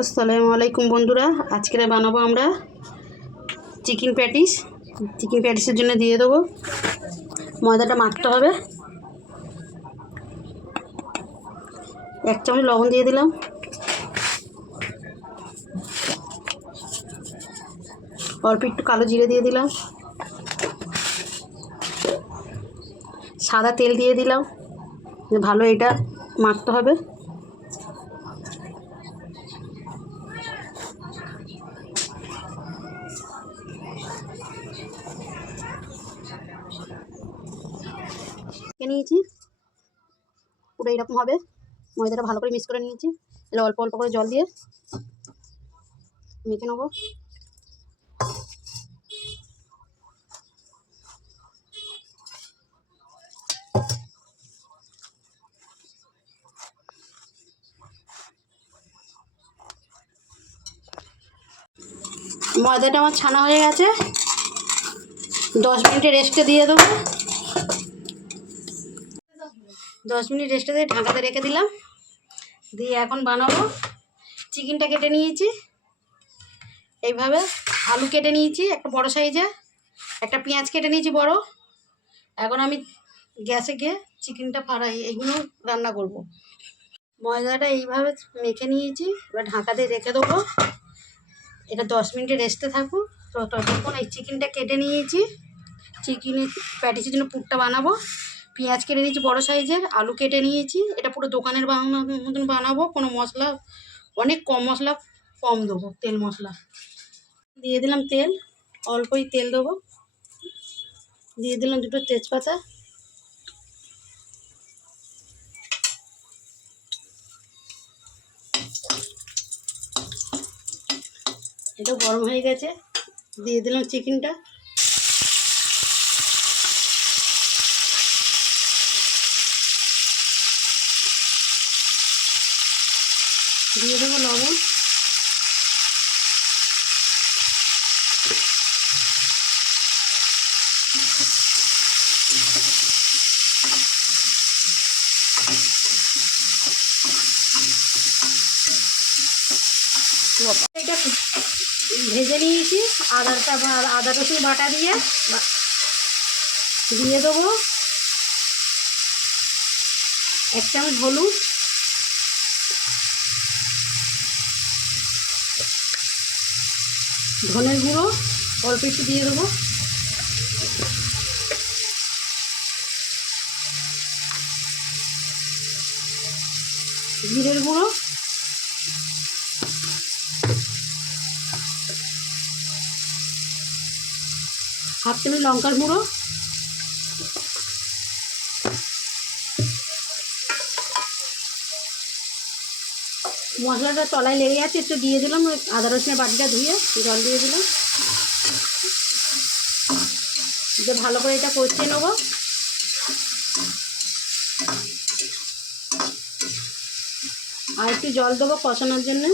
আসসালামু আলাইকুম বন্ধুরা। আজকে বানাবো আমরা চিকেন প্যাটিস। চিকেন প্যাটিসের জন্য দিয়ে দেবো। ময়দাটা মাখতে হবে। এক চামচ লবণ দিয়ে দিলাম। অল্প একটু কালো জিরে দিয়ে দিলাম। সাদা তেল দিয়ে দিলাম। ভালো এটা মাখতে হবে মেখে নিয়েছি পুরো এরকম হবে। ময়দাটা ভালো করে মিক্স করে নিয়েছি। এবার অল্প অল্প করে জল দিয়ে মেখে নেব। ময়দাটা আমার ছানা হয়ে গেছে। দশ মিনিটে রেস্টে দিয়ে দেবো। দশ মিনিট রেস্টে দিয়ে ঢাকাতে রেখে দিলাম। দিয়ে এখন বানাবো। চিকেনটা কেটে নিয়েছি। এইভাবে আলু কেটে নিয়েছি, একটা বড় সাইজে। একটা পেঁয়াজ কেটে নিয়েছি বড়। এখন আমি গ্যাসে গিয়ে চিকেনটা ফাড়াই এইগুলো রান্না করব। ময়দাটা এইভাবে মেখে নিয়েছি। এবার ঢাকা দিয়ে রেখে দেবো। এটা দশ মিনিটে রেস্টে থাকুক। তো ততক্ষণ এই চিকেনটা কেটে নিয়েছি। চিকেনের প্যাটিসের জন্য পুরটা বানাবো। পেঁয়াজ কেটে নিয়েছি বড় সাইজের, আলু কেটে নিয়েছি, এটা পুরো দোকানের মতন বানাবো, কোনো মশলা, অনেক কম মশলা, কম দেবো, তেল মশলা। দিয়ে দিলাম তেল, অল্পই তেল দেবো। দিয়ে দিলাম দুটো তেজপাতা। এটা গরম হয়ে গেছে, দিয়ে দিলাম চিকেনটা। দিয়ে দেবো লবণ। এটা ভেজে নিয়েছি, আদাটা আদা রসুন বাটা দিয়ে দিয়ে দেবো। এক চামচ হলুদ। ধনের গুঁড়ো অল্প একটু দিয়ে দেবো। জিরের গুঁড়ো। হাফ চামচ লঙ্কার গুঁড়ো। মশলাটা তলায় লেগে আছে, একটু দিয়ে দিলাম, ওই আদা রসুনের বাটিটা ধুয়ে জল দিয়ে দিলাম। যে ভালো করে এটা কষিয়ে নেব। আর একটু জল দেবো কষানোর জন্য।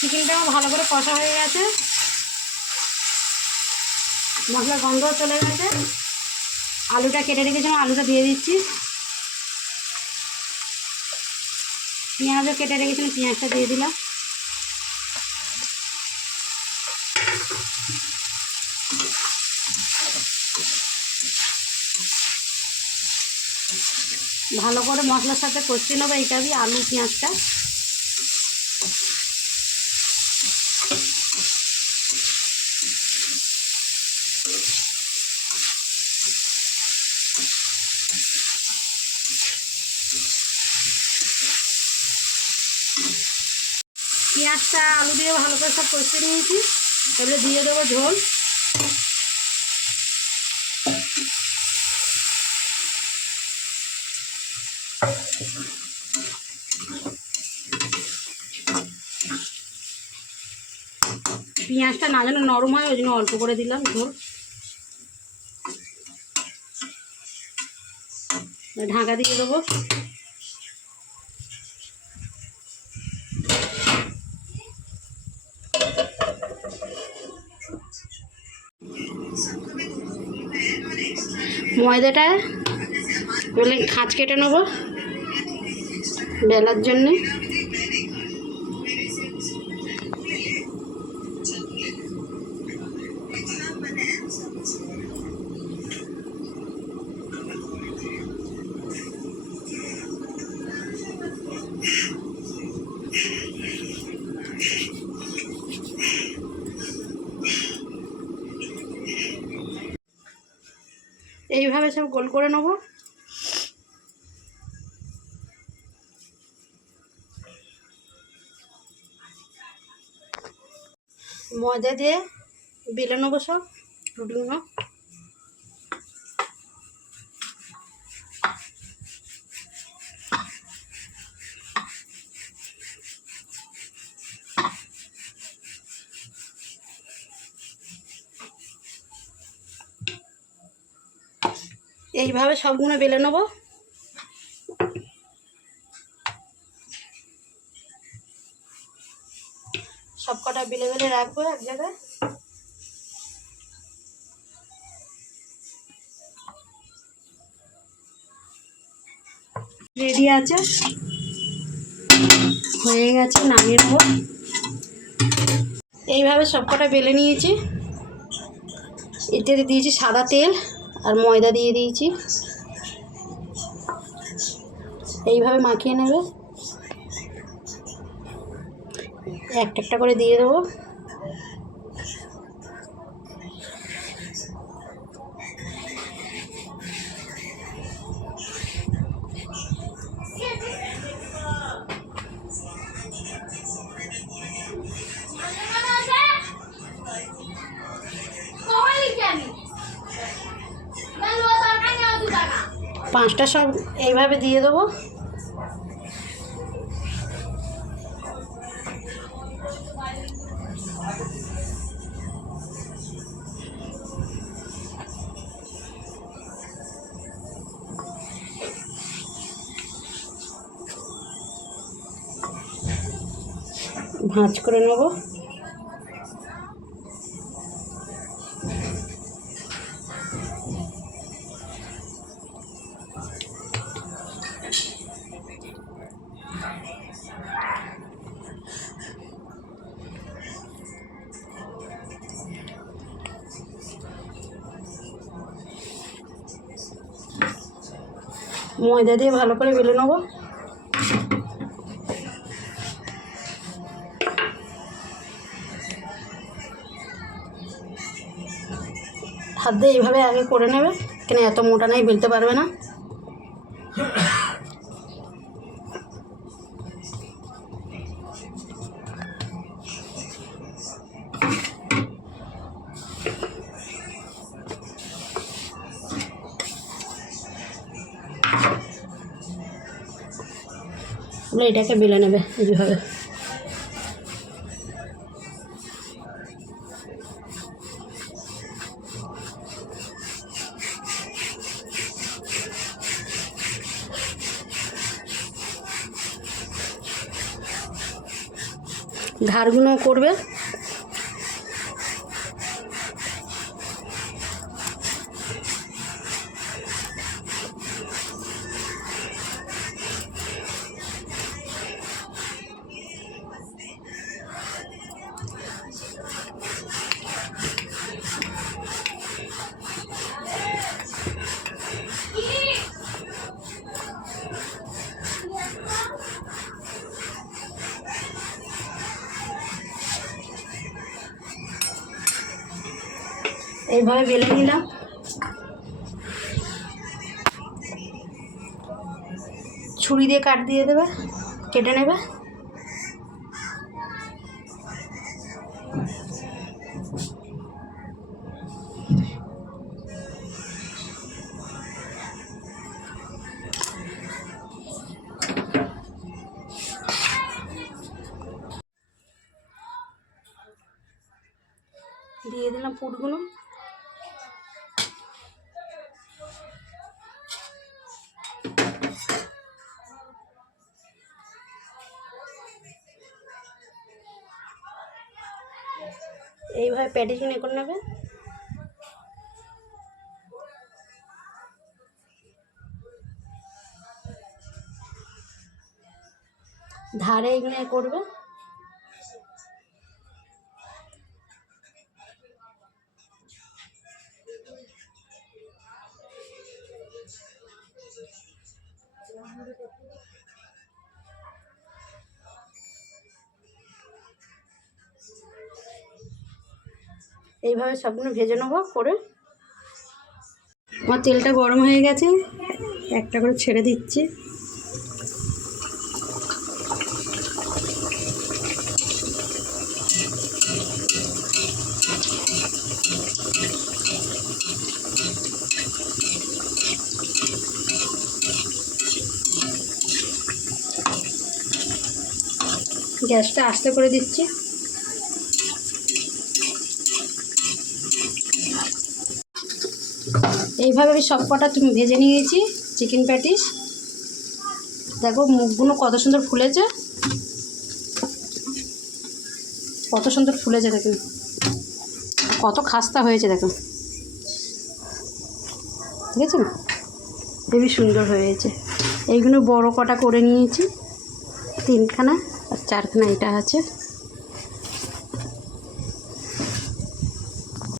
চিকেনটা ভালো করে কষা হয়ে গেছে। মশলার গন্ধ চলে গেছে। আলুটা কেটে রেখেছিলাম, আলুটা দিয়ে দিচ্ছি। পেঁয়াজও কেটে রেখেছিলাম, পেঁয়াজটা দিয়ে দিলাম। ভালো করে মশলার সাথে কষিয়ে নেব, এইটা আলু, পেঁয়াজটা। পেঁয়াজটা আলু দিয়ে ভালো করে সব কষিয়ে নিয়েছি। এবারে দিয়ে দেবো ঝোল। পেঁয়াজটা না যেন নরম হয়, ওই জন্য অল্প করে দিলাম ঝোল। ঢাকা দিয়ে দেবো। ময়দাটা বলে খাঁচ কেটে নেব বেলার জন্যে। সব গোল করে নেব। ময়দা দিয়ে বেলে নেব সব রুটিগুলো এইভাবে সবগুলো বেলে নেব? সব কটা বেলে বেলে রাখব এক জায়গায়। রেডি আছে? হয়ে গেছে, নামিয়ে নেব। এইভাবে সব কটা বেলে নিয়েছি। এতে দিয়েছি সাদা তেল। আর ময়দা দিয়ে দিয়েছি। এইভাবে মাখিয়ে নেবে। একটা একটা করে দিয়ে দেবো। পাঁচটা সব এইভাবে দিয়ে দেবো। ভাঁজ করে নেব। ময়দা দিয়ে ভালো করে বেলে নেব। হাত দিয়ে এইভাবে আগে করে নেবে, কেন এত মোটা নাই, বেলতে পারবে না। বলে এটাকে বেলে নেবে এইভাবে। ধারগুলো করবে। এইভাবে বেলে নিলাম। ছুরি দিয়ে কাট দিয়ে দেবে কেটে নেবে। দিয়ে দিলাম পুরগুলো। প্যাডিং করে নেবে। ধারে এগুলো করবে। এইভাবে সবগুলো ভেজে নেব করে। আমার তেলটা গরম হয়ে গেছে, একটা করে ছেড়ে দিচ্ছি। গ্যাসটা আস্তে করে দিচ্ছি। এইভাবে আমি সব কটা তুমি ভেজে নিয়েছি চিকেন প্যাটিস দেখো মুখগুলো কত সুন্দর ফুলেছে। কত সুন্দর ফুলেছে দেখুন কত খাস্তা হয়েছে দেখুন ঠিক আছে খুবই সুন্দর হয়েছে। এইগুলো বড় কটা করে নিয়েছি। তিনখানা আর চারখানা এটা আছে।